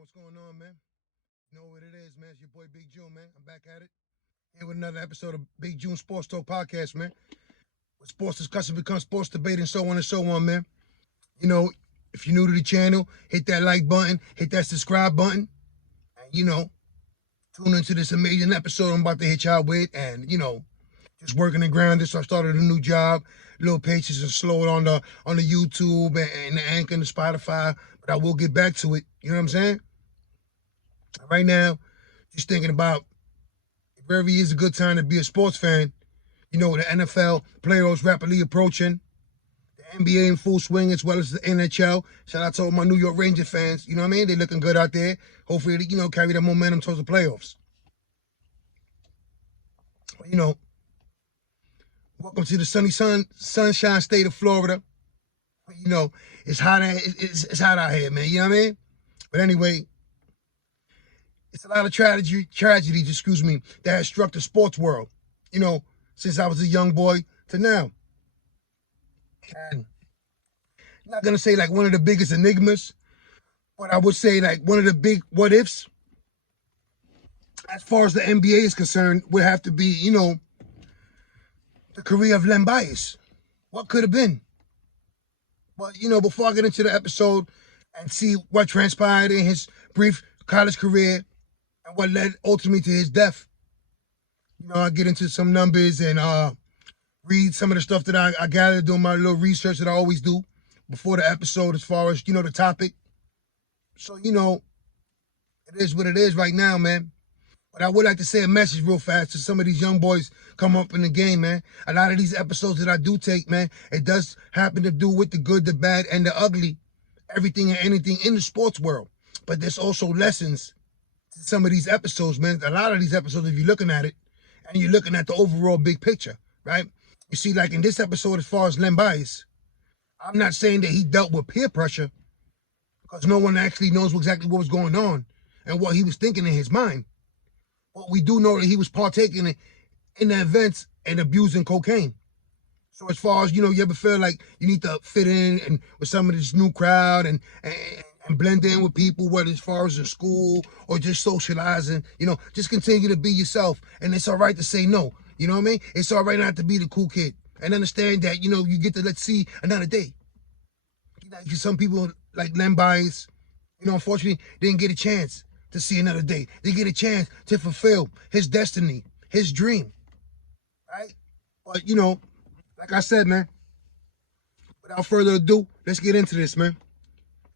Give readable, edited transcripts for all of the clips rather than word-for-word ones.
What's going on, man? You know what it is, man. It's your boy Big June, man. I'm back at it. Here with another episode of Big June Sports Talk Podcast, man. Where sports discussion becomes sports debate and so on and so on, man. You know, if you're new to the channel, hit that like button, hit that subscribe button, and, tune into this amazing episode I'm about to hit y'all with. And, just working the ground. So I started a new job. A little patience and slow it on the YouTube and the Anchor and the Spotify. But I will get back to it. You know what I'm saying? Right now, just thinking about it really is a good time to be a sports fan. The NFL playoffs rapidly approaching. The NBA in full swing as well as the NHL. Shout out to all my New York Ranger fans. You know what I mean? They're looking good out there. Hopefully, carry that momentum towards the playoffs. Welcome to the sunshine state of Florida. It's hot. It's hot out here, man. You know what I mean? But anyway, it's a lot of tragedies, that has struck the sports world, since I was a young boy to now. And I'm not going to say like one of the biggest enigmas, but I would say like one of the big what ifs, as far as the NBA is concerned, would have to be, the career of Len Bias. What could have been? But, before I get into the episode and see what transpired in his brief college career, and what led ultimately to his death. I get into some numbers and read some of the stuff that I gathered doing my little research that I always do before the episode as far as, the topic. So, it is what it is right now, man. But I would like to say a message real fast to some of these young boys come up in the game, man. A lot of these episodes that I do take, man, it does happen to do with the good, the bad, and the ugly. Everything and anything in the sports world. But there's also lessons some of these episodes, man. A lot of these episodes, if you're looking at it and you're looking at the overall big picture, right? You see, like in this episode, as far as Len Bias, I'm not saying that he dealt with peer pressure because no one actually knows exactly what was going on and what he was thinking in his mind. But we do know that he was partaking in the events and abusing cocaine. So as far as, you ever feel like you need to fit in and with some of this new crowd and blend in with people, whether as far as in school or just socializing, just continue to be yourself. And it's all right to say no. You know what I mean? It's all right not to be the cool kid. And understand that, you get to let's see another day. Some people like Len Bias, unfortunately, didn't get a chance to see another day. They get a chance to fulfill his destiny, his dream. Right? But, like I said, man, without further ado, let's get into this, man.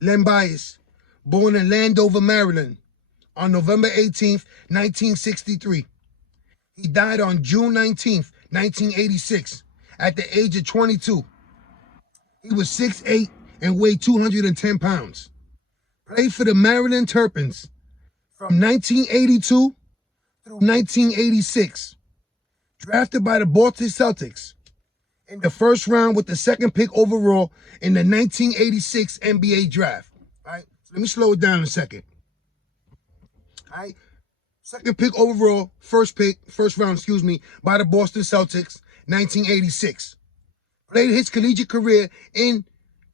Len Bias, born in Landover, Maryland, on November 18th, 1963. He died on June 19th, 1986, at the age of 22. He was 6'8" and weighed 210 pounds. Played for the Maryland Terrapins from 1982 through 1986. Drafted by the Boston Celtics in the first round with the second pick overall in the 1986 NBA draft. All right, so let me slow it down a second. All right, second pick overall, first round, by the Boston Celtics, 1986. Played his collegiate career in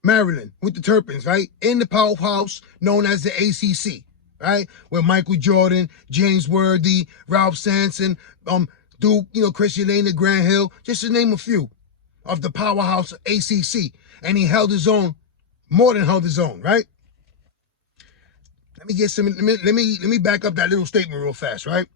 Maryland with the Terrapins, right? In the powerhouse known as the ACC, right? Where Michael Jordan, James Worthy, Ralph Sampson, Duke, Christian Laettner, Grant Hill, just to name a few of the powerhouse ACC. And he held his own, more than held his own, right? Let me back up that little statement real fast, right?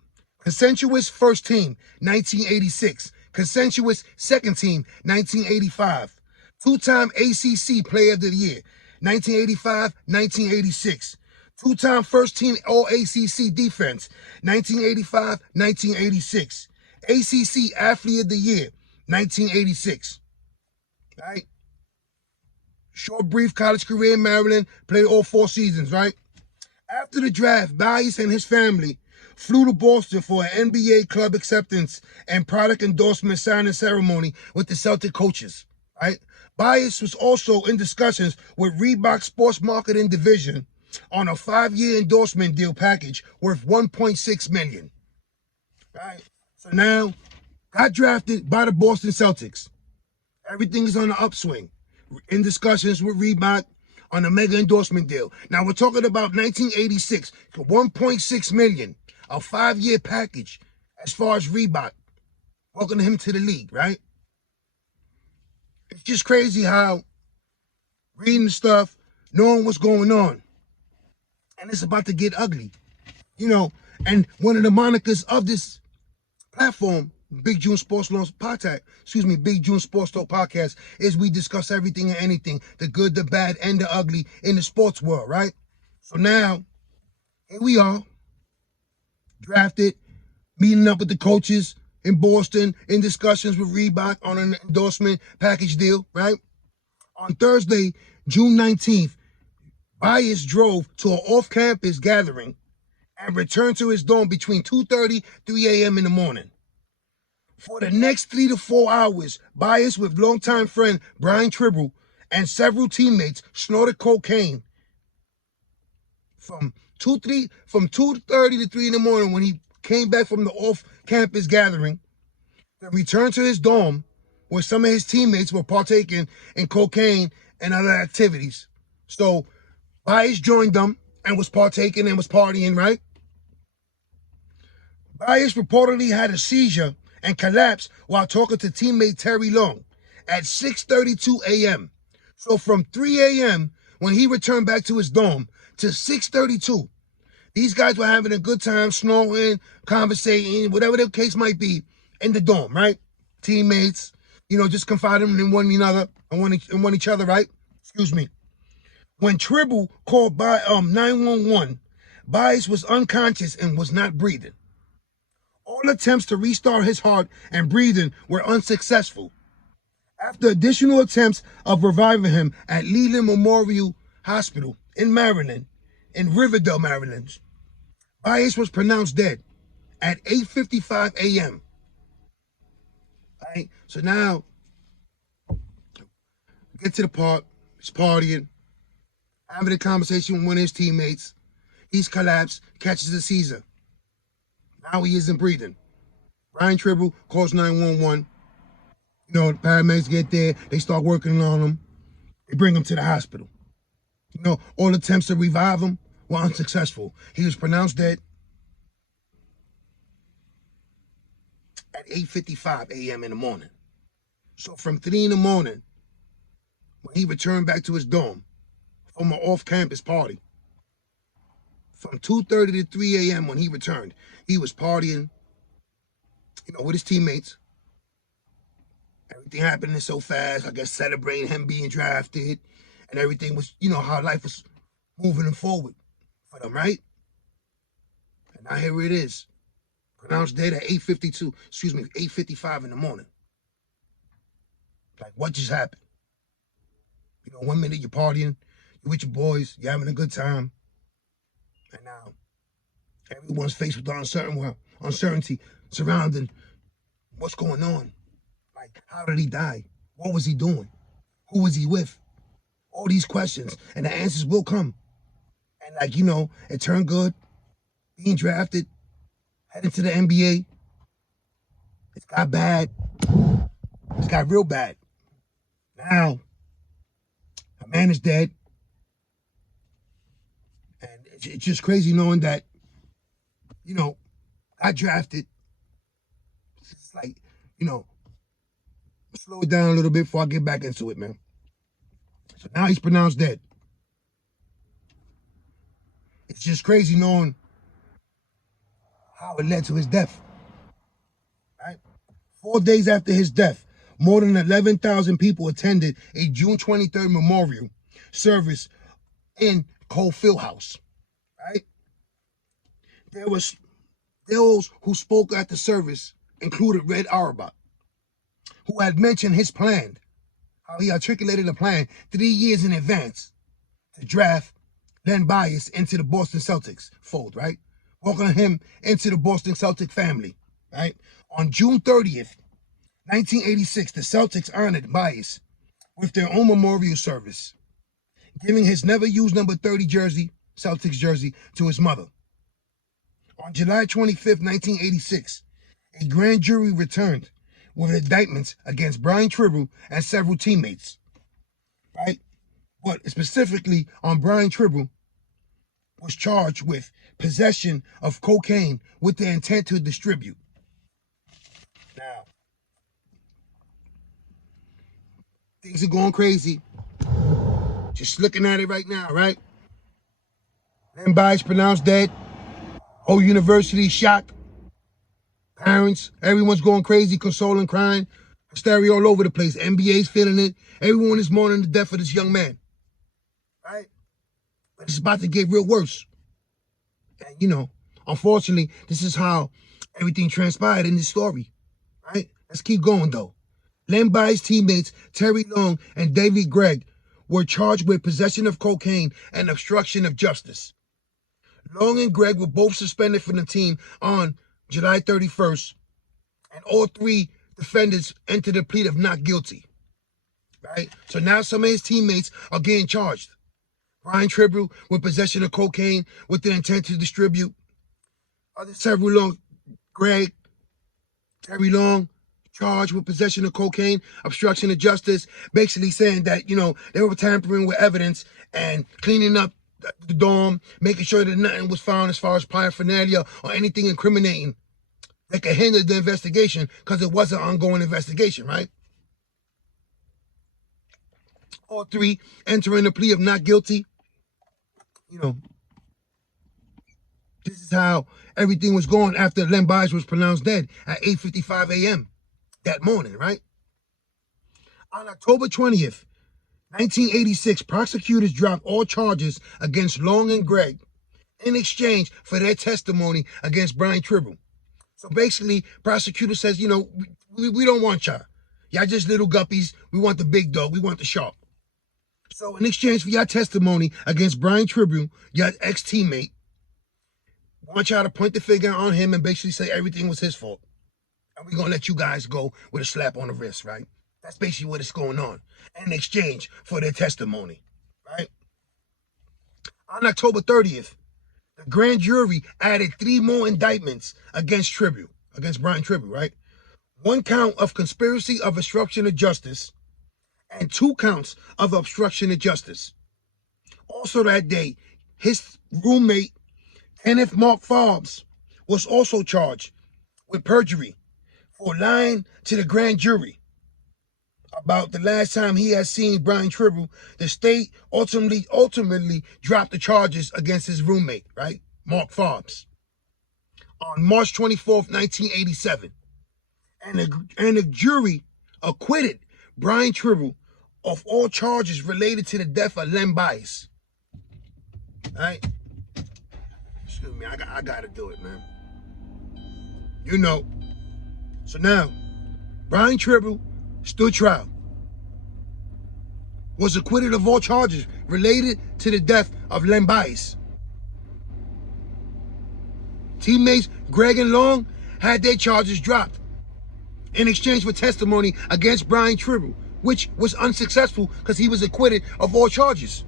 Consensuous first team, 1986. Consensuous second team, 1985. Two-time ACC Player of the Year, 1985, 1986. Two-time first team All-ACC defense, 1985, 1986. ACC Athlete of the Year, 1986. Right? Short, brief college career in Maryland, played all 4 seasons, right? After the draft, Bias and his family flew to Boston for an NBA club acceptance and product endorsement signing ceremony with the Celtic coaches, right? Bias was also in discussions with Reebok Sports Marketing Division on a 5-year endorsement deal package worth $1.6 million. Right? So now, got drafted by the Boston Celtics. Everything is on the upswing. In discussions with Reebok on a mega endorsement deal. Now we're talking about 1986, $1.6 million, a 5-year package as far as Reebok. Welcoming him to the league, right? It's just crazy how reading stuff, knowing what's going on, and it's about to get ugly, you know. And one of the monikers of this platform, Big June Sports Talk Podcast, is we discuss everything and anything, the good, the bad, and the ugly in the sports world, right? So now, here we are, drafted, meeting up with the coaches in Boston, in discussions with Reebok on an endorsement package deal, right? On Thursday, June 19th, Bias drove to an off-campus gathering and returned to his dorm between 2:30, 3 a.m. in the morning. For the next 3 to 4 hours, Bias with longtime friend Brian Tribble and several teammates snorted cocaine from 2:30 to 3 in the morning when he came back from the off-campus gathering, then returned to his dorm where some of his teammates were partaking in cocaine and other activities. So Bias joined them and was partaking and was partying, right? Bias reportedly had a seizure and collapsed while talking to teammate Terry Long at 6:32 a.m. So from 3 a.m. when he returned back to his dorm to 6:32, these guys were having a good time, snoring, conversating, whatever the case might be, in the dorm, right? Teammates, just confiding in one another and one each other, right? Excuse me. When Tribble called by 911, Bias was unconscious and was not breathing. All attempts to restart his heart and breathing were unsuccessful. After additional attempts of reviving him at Leland Memorial Hospital in Riverdale, Maryland, Bias was pronounced dead at 8:55 a.m. All right, so now, get to the part. He's partying, having a conversation with one of his teammates. He's collapsed, catches a seizure. Now he isn't breathing. Brian Tribble calls 911. The paramedics get there. They start working on him. They bring him to the hospital. All attempts to revive him were unsuccessful. He was pronounced dead at 8:55 a.m. in the morning. So from 3 in the morning, when he returned back to his dorm from an off-campus party, from 2:30 to 3 a.m. when he returned, he was partying, with his teammates. Everything happening so fast, I guess celebrating him being drafted, and everything was, how life was moving forward for them, right? And now here it is, pronounced dead at 8:55 in the morning. Like, what just happened? 1 minute you're partying, you're with your boys, you're having a good time, and now everyone's faced with the uncertainty surrounding what's going on. Like, how did he die? What was he doing? Who was he with? All these questions, and the answers will come. And it turned good, being drafted, heading to the NBA. It got bad. It got real bad. Now, a man is dead. And it's just crazy knowing that, I drafted. It's like, slow it down a little bit before I get back into it, man. So now he's pronounced dead. It's just crazy knowing how it led to his death. Right? 4 days after his death, more than 11,000 people attended a June 23rd memorial service in Cole Fieldhouse. Right? There was those who spoke at the service included Red Auerbach, who had mentioned his plan, how he articulated a plan 3 years in advance to draft Len Bias into the Boston Celtics fold, right? Welcoming him into the Boston Celtic family, right? On June 30th, 1986, the Celtics honored Bias with their own memorial service, giving his never-used number 30 jersey, Celtics jersey, to his mother. On July 25th, 1986, a grand jury returned with indictments against Brian Tribble and several teammates, right? but specifically on Brian Tribble, was charged with possession of cocaine with the intent to distribute. Now, things are going crazy. Just looking at it right now, right? Len Bias pronounced dead. Whole university shocked. Parents, everyone's going crazy, consoling, crying. Hysteria all over the place. NBA's feeling it. Everyone is mourning the death of this young man. Right? But it's about to get real worse. And, you know, unfortunately, this is how everything transpired in this story. Right? Let's keep going, though. Len Bias' teammates, Terry Long and David Gregg, were charged with possession of cocaine and obstruction of justice. Long and Gregg were both suspended from the team on July 31st, and all three defendants entered a plea of not guilty. Right? So now some of his teammates are getting charged. Brian Tribble with possession of cocaine with the intent to distribute. Terry Long, charged with possession of cocaine, obstruction of justice, basically saying that, you know, they were tampering with evidence and cleaning up the dorm, making sure that nothing was found as far as paraphernalia or anything incriminating that could hinder the investigation, because it was an ongoing investigation, right? All three entering a plea of not guilty. You know, this is how everything was going after Len Bias was pronounced dead at 8:55 a.m. that morning, right? On October 20th, 1986, prosecutors dropped all charges against Long and Gregg in exchange for their testimony against Brian Tribble. So basically, prosecutor says, you know, we don't want y'all. Y'all just little guppies. We want the big dog. We want the shark. So in exchange for your testimony against Brian Tribble, your ex-teammate, want y'all to point the finger on him and basically say everything was his fault. And we're going to let you guys go with a slap on the wrist, right? That's basically what is going on in exchange for their testimony, right? On October 30th, the grand jury added 3 more indictments against Brian Tribble, right? 1 count of conspiracy of obstruction of justice and 2 counts of obstruction of justice. Also that day, his roommate, Kenneth Mark Forbes, was also charged with perjury for lying to the grand jury about the last time he had seen Brian Tribble. The state ultimately dropped the charges against his roommate, right, Mark Forbes, on March 24th, 1987. And the jury acquitted Brian Tribble of all charges related to the death of Len Bias. All right? Excuse me, I gotta do it, man. You know. So now, Brian Tribble stood trial, was acquitted of all charges related to the death of Len Bias. Teammates Gregg and Long had their charges dropped in exchange for testimony against Brian Tribble, which was unsuccessful because he was acquitted of all charges,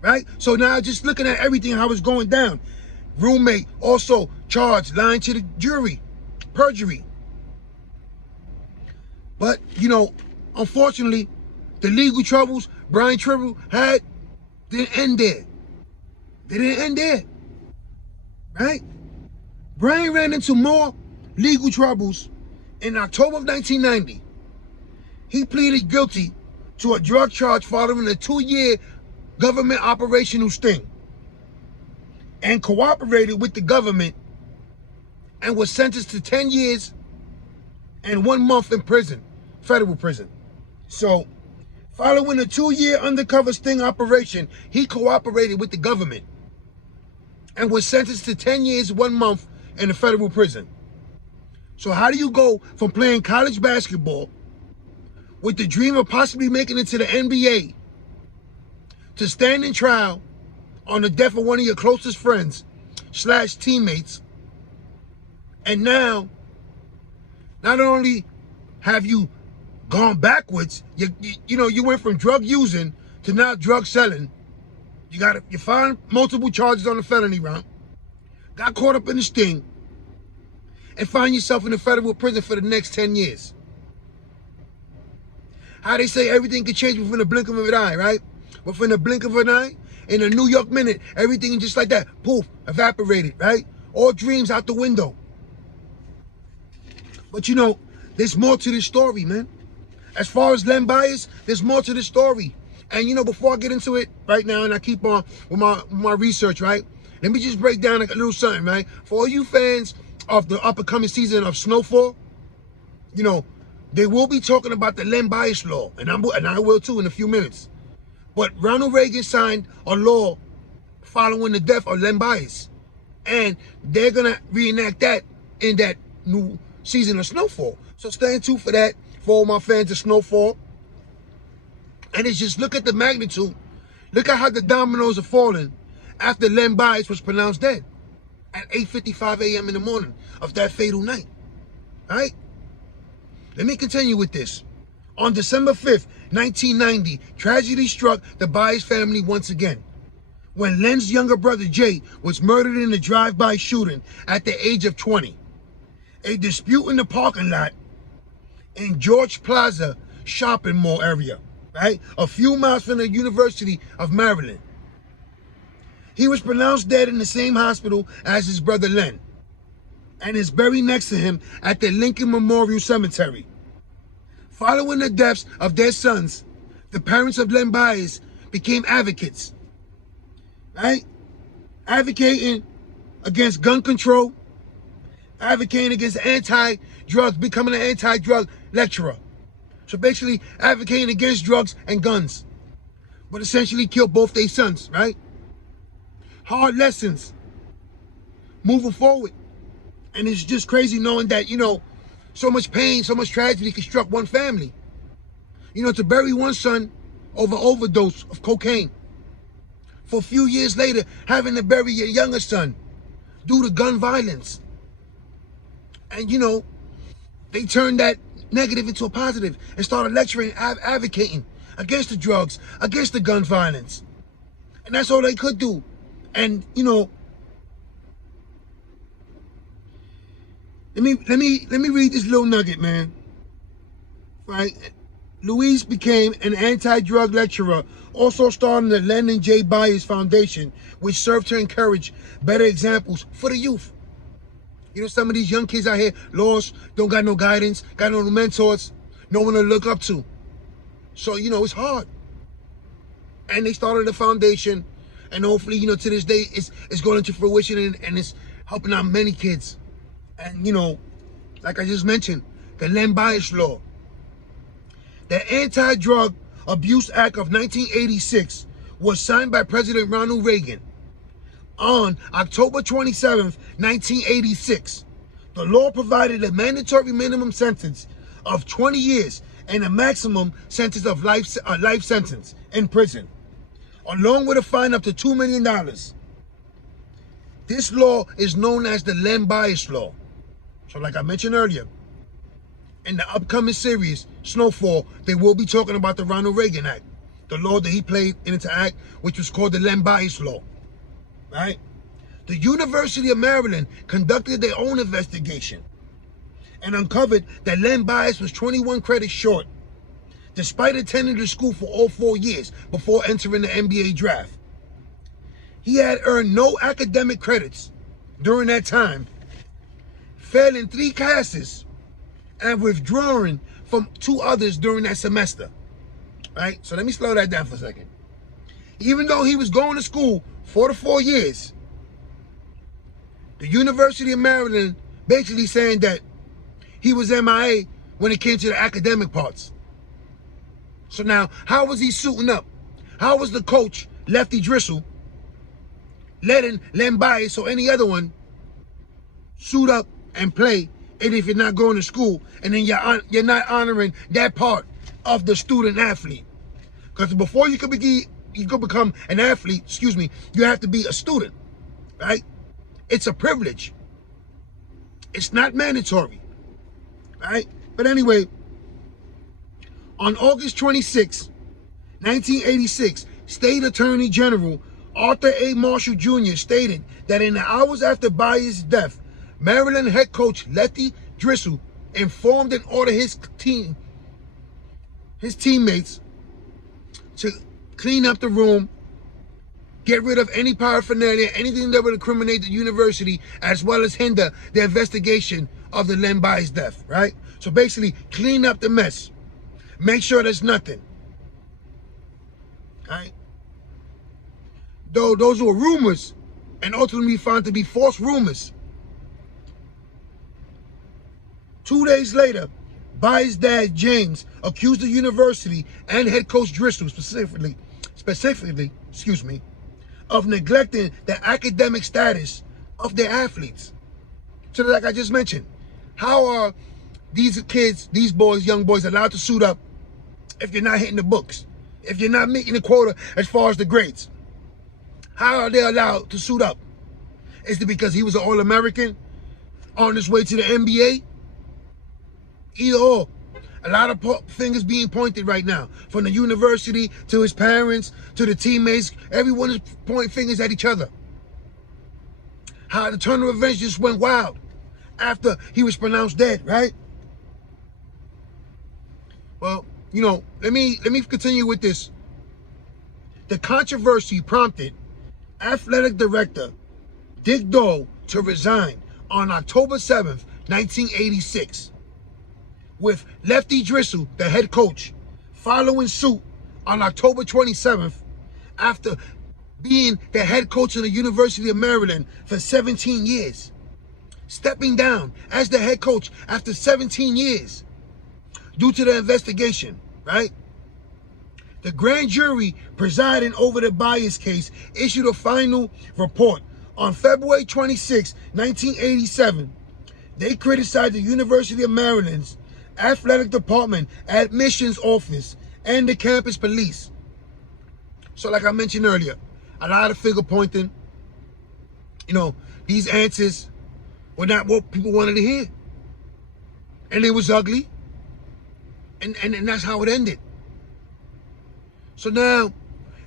right? So now just looking at everything, how it's going down. Roommate also charged, lying to the jury, perjury. But, you know, unfortunately, the legal troubles Brian Tribble had didn't end there. They didn't end there, right? Brian ran into more legal troubles in October of 1990. He pleaded guilty to a drug charge following a 2-year government operational sting and cooperated with the government and was sentenced to 10 years and 1 month in prison, federal prison. So, following a 2-year undercover sting operation, he cooperated with the government and was sentenced to 10 years, 1 month in a federal prison. So how do you go from playing college basketball with the dream of possibly making it to the NBA to standing trial on the death of one of your closest friends / teammates, and now not only have you gone backwards, you went from drug using to now drug selling. You found multiple charges on the felony round, got caught up in the sting, and find yourself in a federal prison for the next 10 years. How they say everything can change within a blink of an eye, right? within a blink of an eye, in a New York minute, everything just like that, poof, evaporated, right? All dreams out the window. But you know, there's more to this story, man. As far as Len Bias, there's more to this story. And you know, before I get into it right now, and I keep on with my research, right? Let me just break down like a little something, right? For all you fans of the up-and-coming season of Snowfall, you know, they will be talking about the Len Bias law, and I will too in a few minutes. But Ronald Reagan signed a law following the death of Len Bias, and they're gonna reenact that in that new season of Snowfall. So stay tuned for that, for all my fans of Snowfall. And it's just, look at the magnitude. Look at how the dominoes are falling after Len Bias was pronounced dead at 8:55 a.m. in the morning of that fatal night. All right? Let me continue with this. On December 5th, 1990, tragedy struck the Bias family once again when Len's younger brother Jay was murdered in a drive-by shooting at the age of 20. A dispute in the parking lot in George Plaza shopping mall area, right? A few miles from the University of Maryland. He was pronounced dead in the same hospital as his brother Len, and is buried next to him at the Lincoln Memorial Cemetery. Following the deaths of their sons, the parents of Len Bias became advocates, right? Advocating against gun control, advocating against anti-drugs, becoming an anti-drug lecturer. So basically advocating against drugs and guns, but essentially killed both their sons, right? Hard lessons moving forward. And it's just crazy knowing that, you know, so much pain, so much tragedy can struck one family. You know, to bury one son over overdose of cocaine. For a few years later, having to bury your younger son due to gun violence. And, you know, they turned that negative into a positive and started lecturing, advocating against the drugs, against the gun violence. And that's all they could do. And, you know, let me read this little nugget, man. Right? Louise became an anti-drug lecturer, also starting the Len and Jay Bias Foundation, which served to encourage better examples for the youth. You know, some of these young kids out here lost, don't got no guidance, got no mentors, no one to look up to. So, you know, it's hard. And they started a foundation, and hopefully, you know, to this day, it's going into fruition, and it's helping out many kids. And, you know, like I just mentioned, the Len Bias law. The Anti-Drug Abuse Act of 1986 was signed by President Ronald Reagan. On October 27th, 1986, the law provided a mandatory minimum sentence of 20 years and a maximum sentence of life sentence in prison, along with a fine up to $2 million. This law is known as the Len Bias law. So like I mentioned earlier, in the upcoming series, Snowfall, they will be talking about the Ronald Reagan Act, the law that he played into act, which was called the Len Bias law, right? The University of Maryland conducted their own investigation and uncovered that Len Bias was 21 credits short, despite attending the school for all 4 years before entering the NBA draft. He had earned no academic credits during that time, failing 3 classes, and withdrawing from 2 others during that semester, right? So let me slow that down for a second. Even though he was going to school for the 4 years, the University of Maryland basically saying that he was MIA when it came to the academic parts. So now, how was he suiting up? How was the coach, Lefty Driesell, letting Len Bias or any other one suit up and play, and if you're not going to school, and then you're not honoring that part of the student athlete? Because before you could become an athlete, you have to be a student, right? It's a privilege. It's not mandatory, right? But anyway, on August 26, 1986, State Attorney General Arthur A. Marshall Jr. stated that in the hours after Bias' death, Maryland head coach Lefty Driesell informed and ordered his teammates to clean up the room, get rid of any paraphernalia, anything that would incriminate the university, as well as hinder the investigation of the Len Bias death, right? So basically, clean up the mess. Make sure there's nothing. All right? Though those were rumors, and ultimately found to be false rumors. 2 days later, Bias' dad, James, accused the university and head coach Driscoll specifically, of neglecting the academic status of their athletes. So like I just mentioned, how are these kids, these boys, young boys, allowed to suit up if you're not hitting the books? If you're not meeting the quota as far as the grades? How are they allowed to suit up? Is it because he was an All-American on his way to the NBA? Either or. A lot of fingers being pointed right now, from the university to his parents to the teammates. Everyone is pointing fingers at each other. How the turn of events just went wild after he was pronounced dead, right? Well, you know, let me continue with this. The controversy prompted athletic director Dick Dole to resign on October 7th, 1986. With Lefty Driscoll, the head coach, following suit on October 27th after being the head coach of the University of Maryland for 17 years. Stepping down as the head coach after 17 years due to the investigation, right? The grand jury presiding over the Bias case issued a final report on February 26, 1987. They criticized the University of Maryland's athletic department, admissions office, and the campus police. So like I mentioned earlier, a lot of finger pointing. You know, these answers were not what people wanted to hear. And it was ugly. And that's how it ended. So now,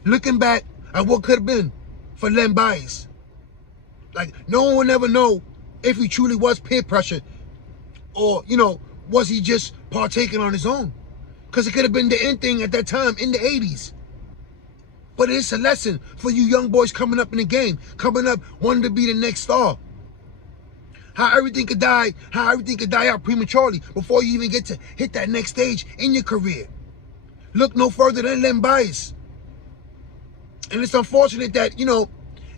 looking back at what could have been for Len Bias, like no one will ever know if he truly was peer pressure or, you know, was he just partaking on his own? Because it could have been the end thing at that time in the 80s. But it's a lesson for you young boys coming up in the game, coming up wanting to be the next star. How everything could die out prematurely before you even get to hit that next stage in your career. Look no further than Len Bias. And it's unfortunate that, you know,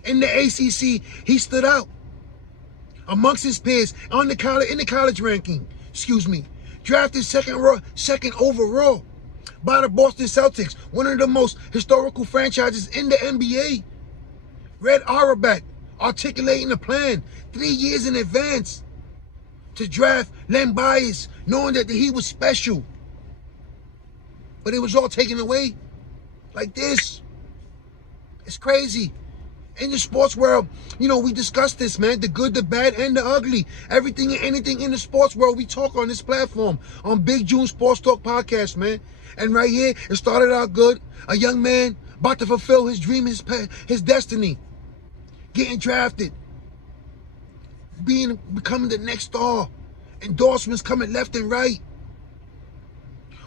in the ACC, he stood out amongst his peers in the college ranking. Drafted second overall by the Boston Celtics, one of the most historical franchises in the NBA. Red Auerbach articulating a plan 3 years in advance to draft Len Bias, knowing that he was special. But it was all taken away like this. It's crazy. In the sports world, you know, we discuss this, man. The good, the bad, and the ugly. Everything and anything in the sports world, we talk on this platform, on Big June Sports Talk Podcast, man. And right here, it started out good. A young man about to fulfill his dream, his destiny. Getting drafted. Becoming the next star. Endorsements coming left and right.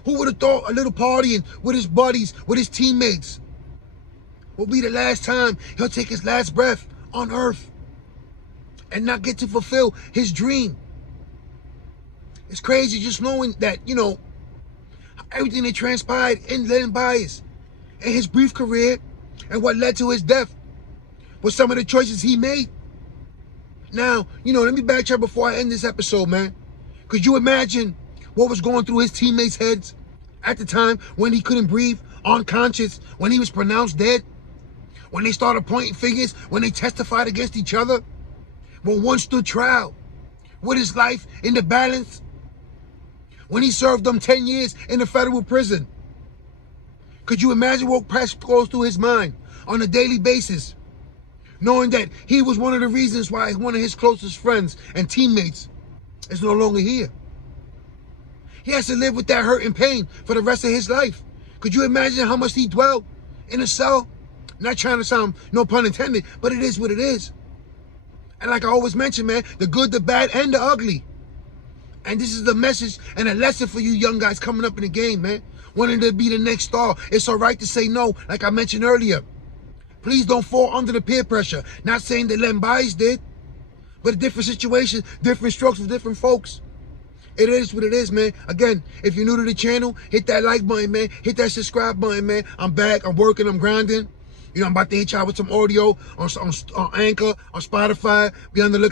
Who would have thought a little partying with his buddies, with his teammates, will be the last time he'll take his last breath on earth and not get to fulfill his dream? It's crazy just knowing that, you know, everything that transpired in Len Bias and his brief career and what led to his death was some of the choices he made. Now, you know, let me backtrack before I end this episode, man. Could you imagine what was going through his teammates' heads at the time when he couldn't breathe, unconscious, when he was pronounced dead? When they started pointing fingers, when they testified against each other, when one stood trial with his life in the balance, when he served them 10 years in a federal prison. Could you imagine what goes through his mind on a daily basis, knowing that he was one of the reasons why one of his closest friends and teammates is no longer here? He has to live with that hurt and pain for the rest of his life. Could you imagine how much he dwelled in a cell? Not trying to sound, no pun intended, but it is what it is. And like I always mention, man, the good, the bad, and the ugly. And this is the message and a lesson for you young guys coming up in the game, man. Wanting to be the next star. It's all right to say no, like I mentioned earlier. Please don't fall under the peer pressure. Not saying that Len Bias did, but a different situation, different strokes for different folks. It is what it is, man. Again, if you're new to the channel, hit that like button, man. Hit that subscribe button, man. I'm back. I'm working. I'm grinding. You know, I'm about to hit y'all with some audio on Anchor, on Spotify. Be on the lookout.